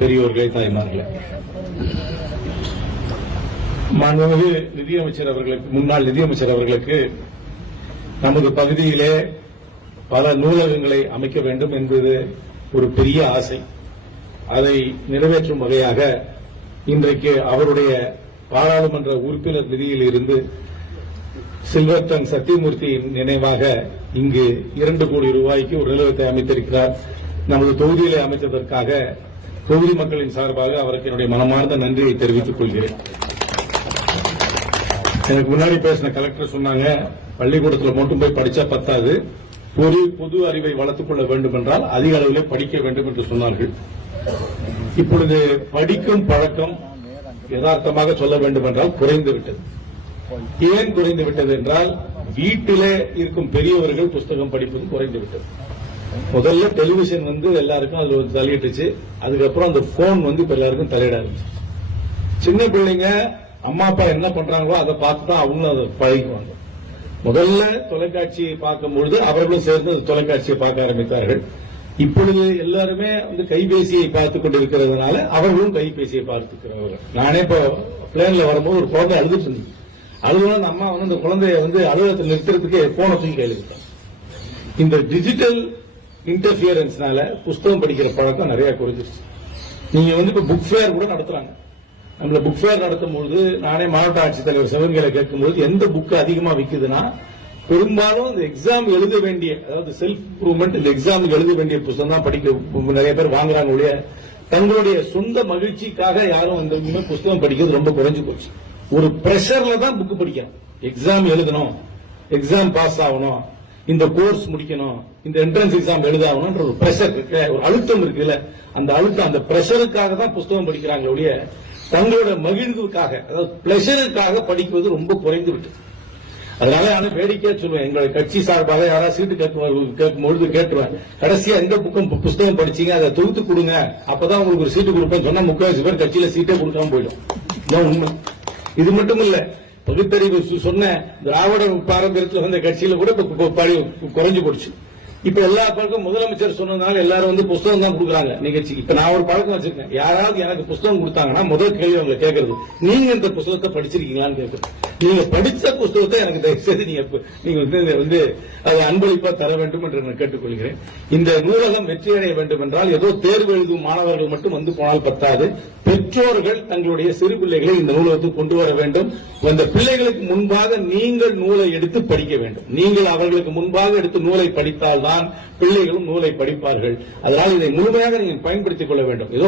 பெரியோர்களே, தாய்மார்களே, மாண்புமிகு நிதியமைச்சர் அவர்களுக்கு, முன்னாள் நிதியமைச்சர் அவர்களுக்கு நமது பகுதியிலே பல நூலகங்களை அமைக்க வேண்டும் என்பது ஒரு பெரிய ஆசை. அதை நிறைவேற்றும் வகையாக இன்றைக்கு அவருடைய பாராளுமன்ற உறுப்பினர் நிதியில் இருந்து சில்வர்டன் சத்தியமூர்த்தியின் நினைவாக இங்கு 2 கோடி ரூபாய்க்கு ஒரு நிலையத்தை அமைத்திருக்கிறார். நமது தொகுதியிலே அமைத்ததற்காக தொகுதி மக்களின் சார்பாக அவருக்கு என்னுடைய மனமார்ந்த நன்றியை தெரிவித்துக் கொள்கிறேன். எனக்கு முன்னாடி பேசின கலெக்டர் சொன்னாங்க, பள்ளிக்கூடத்தில் மட்டும் போய் படிச்சா பத்தாது, ஒரு பொது அறிவை வளர்த்துக் கொள்ள வேண்டும் என்றால் அதிக அளவில் படிக்க வேண்டும் என்று சொன்னார்கள். இப்பொழுது படிக்கும் பழக்கம் யதார்த்தமாக சொல்ல வேண்டும் என்றால் குறைந்துவிட்டது. ஏன் குறைந்துவிட்டது என்றால், வீட்டிலே இருக்கும் பெரியவர்கள் புஸ்தகம் படிப்பது குறைந்துவிட்டது. முதல்ல டெலிவிஷன் எல்லாருக்கும் அதுல தலையிட்டுச்சு. அதுக்கப்புறம் அந்த போன் இப்ப எல்லாருக்கும் தலையிட ஆரம்பிச்சு. சின்ன பிள்ளைங்க அம்மா அப்பா என்ன பண்றாங்களோ அதை பார்த்து தான் அவங்களும் அதை பழகிக்குவாங்க. முதல்ல தொலைக்காட்சியை பார்க்கும்பொழுது அவர்களும் சேர்ந்து அந்த தொலைக்காட்சியை பார்க்க ஆரம்பித்தார்கள். இப்பொழுது எல்லாருமே கைபேசியை பார்த்துக் கொண்டிருக்கிறதுனால அவர்களும் கைபேசியை பார்த்துக்கிறார்கள். நானே இப்போ பிளேன்ல வரும்போது ஒரு குழந்தை அழுதுட்டு இருந்தது. அழுதுனா அம்மா அந்த குழந்தைய அலுவலகத்தில் நிறுத்துறதுக்கு போன தூக்கி கையில் இருக்காங்க. இந்த டிஜிட்டல் இன்டர்பியரன்ஸ்னால புஸ்தகம் படிக்கிற பழக்கம் நிறைய குறைஞ்சிருச்சு. நீங்க இப்ப புக் ஃபேர் கூட நடத்துறாங்க. நம்மள புக் ஃபேர் நடத்தும்போது நானே மாவட்ட ஆட்சித்தலைவர் சிவகங்கையில கேட்கும்போது எந்த புக் அதிகமா விக்குதுன்னா, பெரும்பாலும் இந்த எக்ஸாம் எழுத வேண்டிய, அதாவது செல்ஃப் இம்ப்ரூவ்மெண்ட், இந்த எக்ஸாம் எழுத வேண்டிய புத்தகம் தான் படிக்க நிறைய பேர் வாங்குறாங்க ஒழிய தங்களுடைய சொந்த மகிழ்ச்சிக்காக யாரும் புத்தகம் படிக்கிறது ரொம்ப குறைஞ்சு போச்சு. ஒரு பிரஷர்ல தான் புக் படிக்கணும். எக்ஸாம் எழுதணும், எக்ஸாம் பாஸ் ஆகணும், இந்த கோர்ஸ் முடிக்கணும், இந்த என்ட்ரன்ஸ் எக்ஸாம் எழுதாகணும், ஒரு பிரஷர் இருக்கு, ஒரு அழுத்தம் இருக்குல்ல, அந்த அழுத்தம், அந்த பிரஷருக்காக தான் புத்தகம் படிக்கிறாங்க ஒழிய தங்களோட மகிழ்வுக்காக, அதாவது பிளஷருக்காக படிக்குவது ரொம்ப குறைந்து விட்டது. அதனால நான் வேடிக்கையா சொல்லுவேன், எங்களுடைய கட்சி சார்பாக யாராவது சீட்டு கேட்கும்பொழுது கேட்டுருவேன், கடைசியா எந்த புத்தகம் படிச்சீங்க அதை தொகுத்து கொடுங்க, அப்பதான் உங்களுக்கு ஒரு சீட்டு கொடுப்பேன்னு சொன்னா 30 பேர் கட்சியில சீட்டே கொடுக்காம போயிடும். இதான் உண்மை. இது மட்டும் இல்ல, பகுத்தறிவு சொன்ன திராவிட பாரம்பரியத்தில் வந்த கட்சியில கூட குறைஞ்சு போடுச்சு. இப்ப எல்லா பழக்கம் முதலமைச்சர் சொன்னதுனால எல்லாரும் புஸ்தகம் தான் கொடுக்குறாங்க நிகழ்ச்சி. இப்ப நான் ஒரு பழக்கம் வச்சிருக்கேன், யாராவது எனக்கு புஸ்தகம் கொடுத்தாங்கன்னா முதல் கேள்வி அவங்க கேட்கறது, நீங்க இந்த புஸ்தகத்தை படிச்சிருக்கீங்களான்னு கேட்கறது. நீங்க படிச்ச புஸ்தகத்தை எனக்கு தயவுசெய்து நீங்க அதை அன்பளிப்பா தர வேண்டும் என்று நான் கேட்டுக்கொள்கிறேன். இந்த நூலகம் வெற்றியடைய வேண்டும் என்றால் ஏதோ தேர்வு எழுதும் மாணவர்கள் மட்டும் போனால் பத்தாது, பெற்றோர்கள் தங்களுடைய சிறு பிள்ளைகளை இந்த நூலகத்துக்கு கொண்டு வர வேண்டும். அந்த பிள்ளைகளுக்கு முன்பாக நீங்கள் நூலை எடுத்து படிக்க வேண்டும். நீங்கள் அவர்களுக்கு முன்பாக எடுத்து நூலை படித்தால்தான் பிள்ளைகளும் நூலை படிப்பார்கள். அதனால் இதை முழுமையாக நீங்கள் பயன்படுத்திக் கொள்ள வேண்டும். ஏதோ